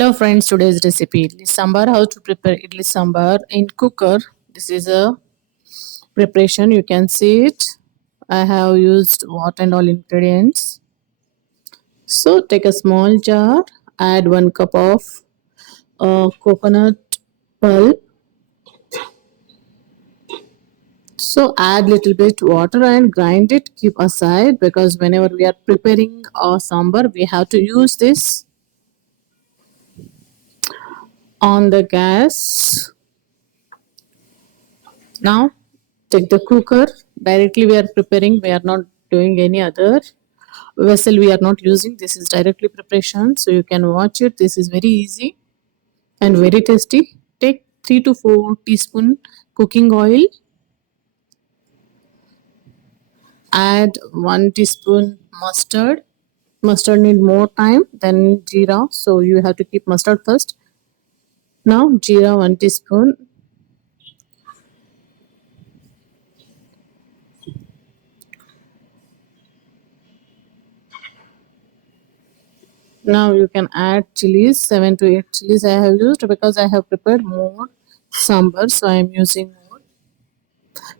Hello friends, today's recipe idli sambar. How to prepare idli sambar in cooker. This is a preparation. You can see it. I have used what and all ingredients. So take a small jar, add 1 cup of coconut pulp. So add little bit water and grind it. Keep aside because whenever we are preparing our sambar, we have to use this on the gas. Now take the cooker. Directly we are preparing. We are not doing any other vessel. We are not using. This is directly preparation. So you can watch it. This is very easy and very tasty. Take 3 to 4 teaspoon cooking oil. Add 1 teaspoon mustard. Mustard need more time than jeera. So you have to keep mustard first. Now jeera 1 teaspoon. Now you can add chilies, 7 to 8 chilies I have used because I have prepared more sambar, so I am using more.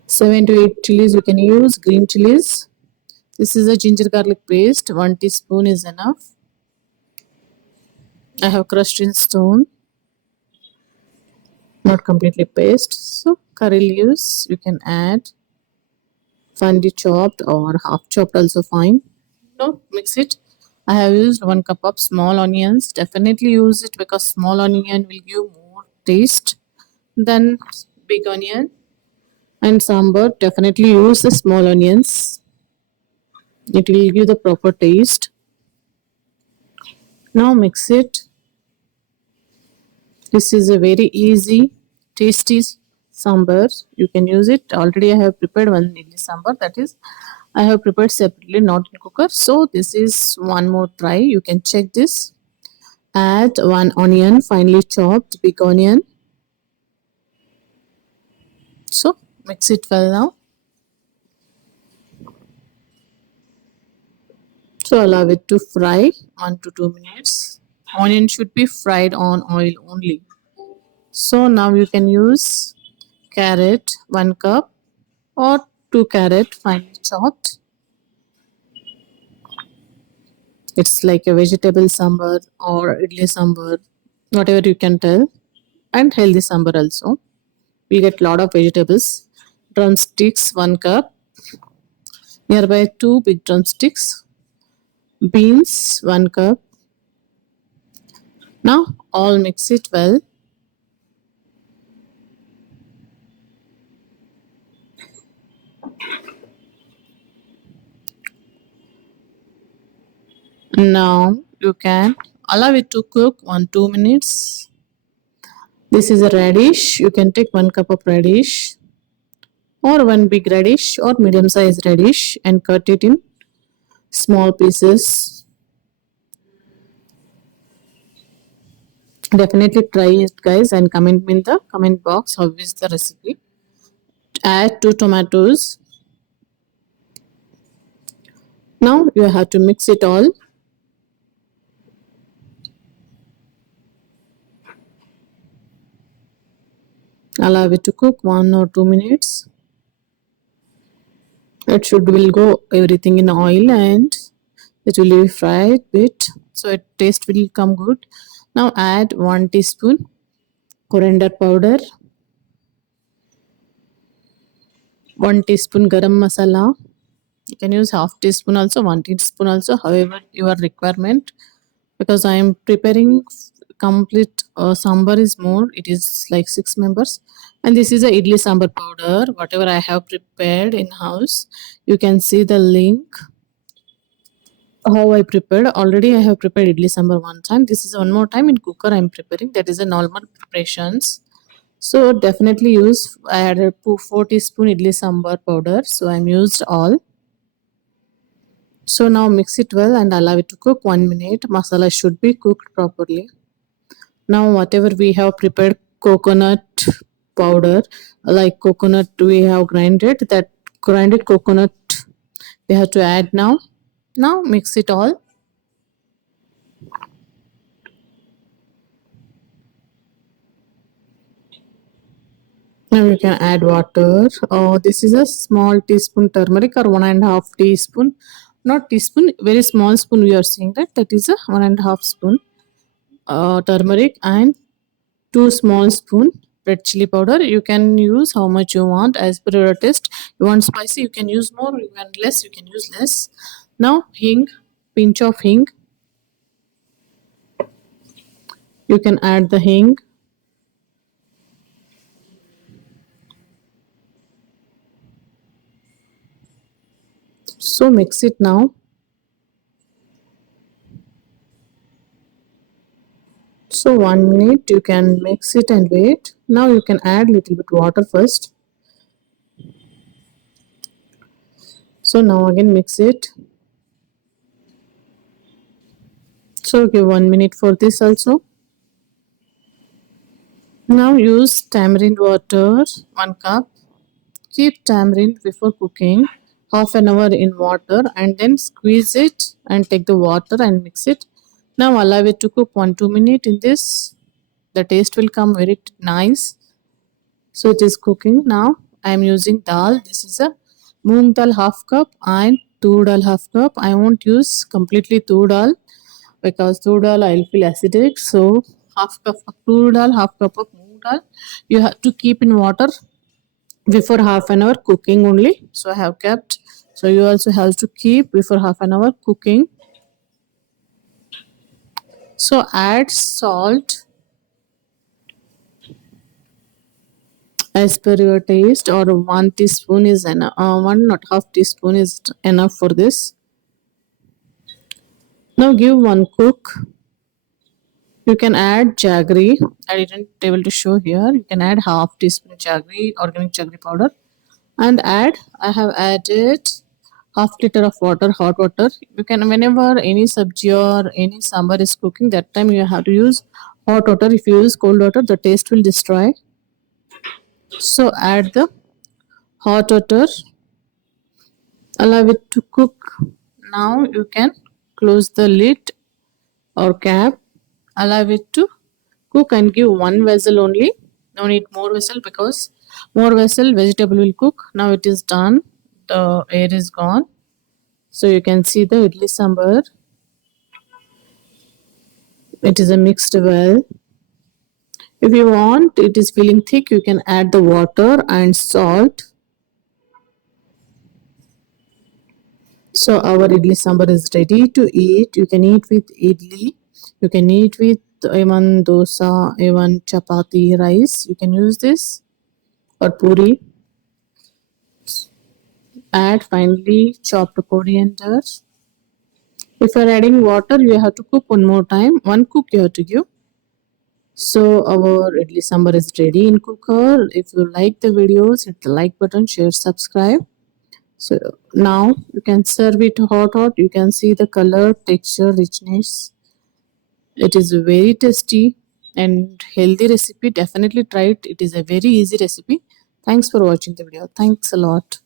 7 to 8 chilies you can use, green chilies. This is a ginger garlic paste, 1 teaspoon is enough. I have crushed in stone, not completely paste. So curry leaves you can add, finely chopped or half chopped also fine. No, mix it. I have used 1 cup of small onions. Definitely use it because small onion will give more taste than big onion. And sambar, definitely use the small onions. It will give the proper taste. Now mix it. This is a very easy, tasty sambar. You can use it. Already I have prepared one idli sambar. That is, I have prepared separately, not in cooker. So this is one more try. You can check this. Add 1 onion, finely chopped, big onion. So mix it well now. So allow it to fry 1 to 2 minutes. Onion should be fried on oil only. So now you can use carrot 1 cup or 2 carrot finely chopped. It's like a vegetable sambar or idli sambar, whatever you can tell, and healthy sambar also. We get lot of vegetables. Drumsticks 1 cup, nearby 2 big drumsticks. Beans 1 cup. Now all mix it well. Now you can allow it to cook 1-2 minutes. This is a radish. You can take 1 cup of radish or 1 big radish or medium sized radish and cut it in small pieces. Definitely try it guys and comment me in the comment box how is the recipe. Add 2 tomatoes. Now you have to mix it all. Allow it to cook 1 or 2 minutes. It will go everything in oil and it will be fried bit, so it taste will come good. Now add 1 teaspoon coriander powder, 1 teaspoon garam masala. You can use half teaspoon also, 1 teaspoon also, however your requirement, because I am preparing complete sambar is more, it is like 6 members. And this is a idli sambar powder, whatever I have prepared in house. You can see the link how I prepared. Already I have prepared idli sambar one time. This is one more time in cooker I am preparing. That is a normal preparations. So definitely use. I added 4 teaspoon idli sambar powder. So I am used all. So now mix it well and allow it to cook 1 minute. Masala should be cooked properly. Now whatever we have prepared coconut powder, like coconut we have grinded, that grinded coconut we have to add now. Now mix it all. Now you can add water. This is a small teaspoon turmeric or 1.5 teaspoon. Not teaspoon, very small spoon we are seeing that. That is a 1.5 spoon turmeric and 2 small spoon red chili powder. You can use how much you want as per your taste. You want spicy, you can use more. You want less, you can use less. Now hing, pinch of hing. You can add the hing. So mix it now. So 1 minute you can mix it and wait. Now you can add little bit water first. So now again mix it. So give 1 minute for this also. Now use tamarind water 1 cup. Keep tamarind before cooking half an hour in water and then squeeze it and take the water and mix it. Now allow it to cook 1-2 minutes in this. The taste will come very nice. So it is cooking now. I am using dal. This is a moong dal half cup and tur dal half cup. I won't use completely tur dal because tur dal I will feel acidic. So half cup of tur dal, half cup of moong dal. You have to keep in water before half an hour cooking only. So I have kept. So you also have to keep before half an hour cooking. So add salt as per your taste, or 1 teaspoon is enough. 1.5 teaspoon is enough for this. Now give one cook. You can add jaggery. I didn't able to show here. You can add half teaspoon jaggery, organic jaggery powder, and add. I have added half liter of water, hot water. You can, whenever any sabji or any sambar is cooking, that time you have to use hot water. If you use cold water, the taste will destroy. So add the hot water. Allow it to cook. Now you can close the lid or cap. Allow it to cook and give one vessel only. No need more vessel because more vessel vegetable will cook. Now it is done. The air is gone. So you can see the idli sambar. It is a mixed well. If you want it is feeling thick, you can add the water and salt. So our idli sambar is ready to eat. You can eat with idli. You can eat with even dosa, even chapati, rice. You can use this or puri. Add finely chopped coriander. If you are adding water, you have to cook one more time. One cook you have to give. So our idli sambar is ready in cooker. If you like the videos, hit the like button, share, subscribe. So now you can serve it hot. You can see the color, texture, richness. It is a very tasty and healthy recipe. Definitely try it. It is a very easy recipe. Thanks for watching the video. Thanks a lot.